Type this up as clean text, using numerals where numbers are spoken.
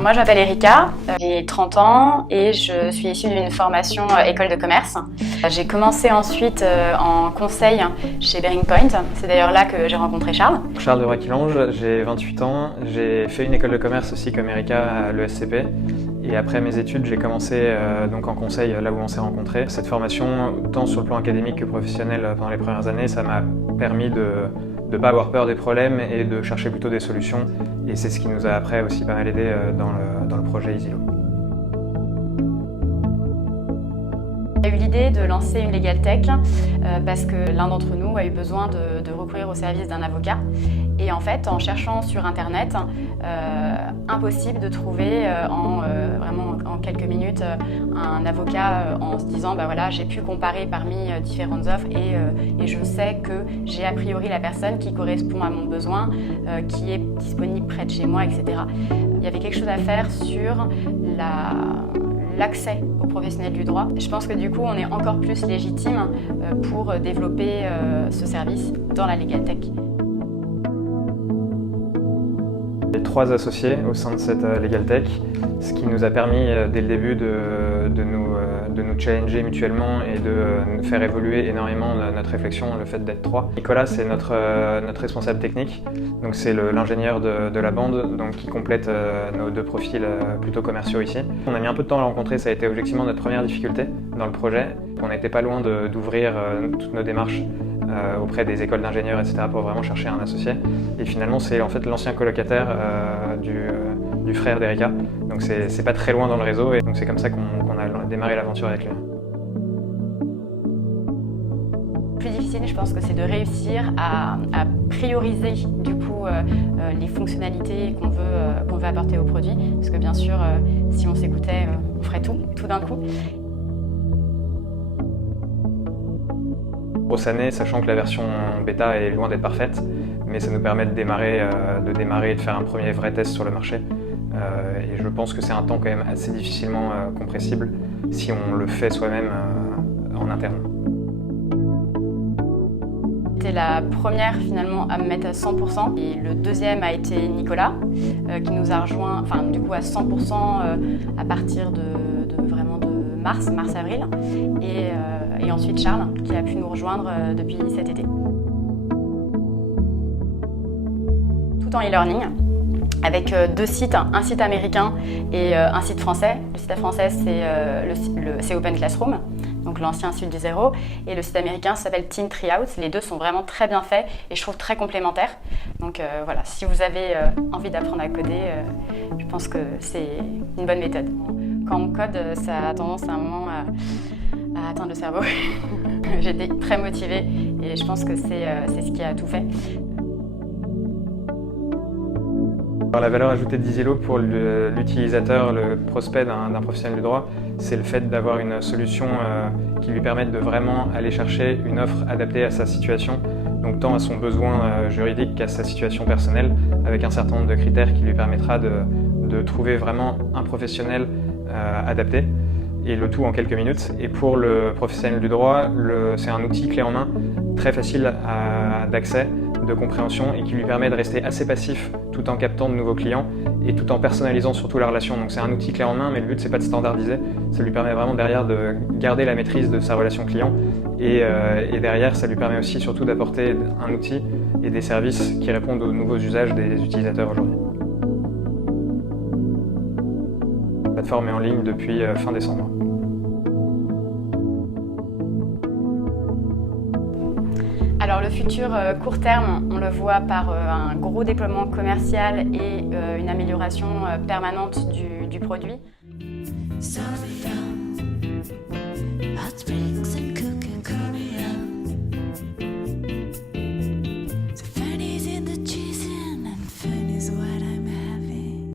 Moi, je m'appelle Erika, j'ai 30 ans et je suis issue d'une formation école de commerce. J'ai commencé ensuite en conseil chez Bearing Point. C'est d'ailleurs là que j'ai rencontré Charles. Charles de Braquilange, j'ai 28 ans. J'ai fait une école de commerce aussi comme Erika à l'ESCP. Et après mes études, j'ai commencé donc en conseil là où on s'est rencontrés. Cette formation, tant sur le plan académique que professionnel pendant les premières années, ça m'a permis de ne pas avoir peur des problèmes et de chercher plutôt des solutions. Et c'est ce qui nous a après aussi pas mal aidé dans le projet Easylo. J'ai eu l'idée de lancer une Legal Tech parce que l'un d'entre nous a eu besoin de recourir au service d'un avocat. Et en fait, en cherchant sur Internet, impossible de trouver vraiment en quelques minutes un avocat en se disant bah voilà, j'ai pu comparer parmi différentes offres et je sais que j'ai a priori la personne qui correspond à mon besoin, qui est disponible près de chez moi, etc. Il y avait quelque chose à faire sur l'accès aux professionnels du droit. Je pense que du coup, on est encore plus légitime pour développer ce service dans la Legal Tech. J'ai 3 associés au sein de cette Legal Tech, ce qui nous a permis dès le début de nous challenger mutuellement et de nous faire évoluer énormément notre réflexion, le fait d'être 3. Nicolas, c'est notre responsable technique, donc c'est l'ingénieur de la bande donc, qui complète nos 2 profils plutôt commerciaux ici. On a mis un peu de temps à le rencontrer, ça a été objectivement notre première difficulté dans le projet. On n'était pas loin d'ouvrir toutes nos démarches auprès des écoles d'ingénieurs, etc. pour vraiment chercher un associé. Et finalement, c'est en fait l'ancien colocataire du frère d'Erika. Donc c'est pas très loin dans le réseau et donc c'est comme ça qu'on a démarré l'aventure avec lui. Le plus difficile, je pense que c'est de réussir à prioriser du coup les fonctionnalités qu'on veut apporter au produit. Parce que bien sûr, si on s'écoutait, on ferait tout d'un coup. Grosse année, sachant que la version bêta est loin d'être parfaite, mais ça nous permet de démarrer et de faire un premier vrai test sur le marché. Et je pense que c'est un temps quand même assez difficilement compressible si on le fait soi-même en interne. C'était la première finalement à me mettre à 100% et le deuxième a été Nicolas qui nous a rejoint, enfin du coup à 100% à partir de mars-avril et ensuite Charles qui a pu nous rejoindre depuis cet été. Tout en e-learning avec 2 sites, un site américain et un site français. Le site français c'est Open Classroom, donc l'ancien site du Zéro, et le site américain s'appelle Teen Treehouse. Les 2 sont vraiment très bien faits et je trouve très complémentaires. Donc voilà, si vous avez envie d'apprendre à coder, je pense que c'est une bonne méthode. Quand on code, ça a tendance à un moment à atteindre le cerveau. J'étais très motivée et je pense que c'est ce qui a tout fait. Alors, la valeur ajoutée d'Easylo pour l'utilisateur, le prospect d'un professionnel du droit, c'est le fait d'avoir une solution qui lui permette de vraiment aller chercher une offre adaptée à sa situation, donc tant à son besoin juridique qu'à sa situation personnelle, avec un certain nombre de critères qui lui permettra de trouver vraiment un professionnel adapté, et le tout en quelques minutes. Et pour le professionnel du droit, c'est un outil clé en main, très facile d'accès, de compréhension et qui lui permet de rester assez passif tout en captant de nouveaux clients et tout en personnalisant surtout la relation. Donc c'est un outil clé en main, mais le but c'est pas de standardiser, ça lui permet vraiment derrière de garder la maîtrise de sa relation client et derrière ça lui permet aussi surtout d'apporter un outil et des services qui répondent aux nouveaux usages des utilisateurs aujourd'hui. La plateforme est en ligne depuis fin décembre. Alors le futur court terme, on le voit par un gros déploiement commercial et une amélioration permanente du produit.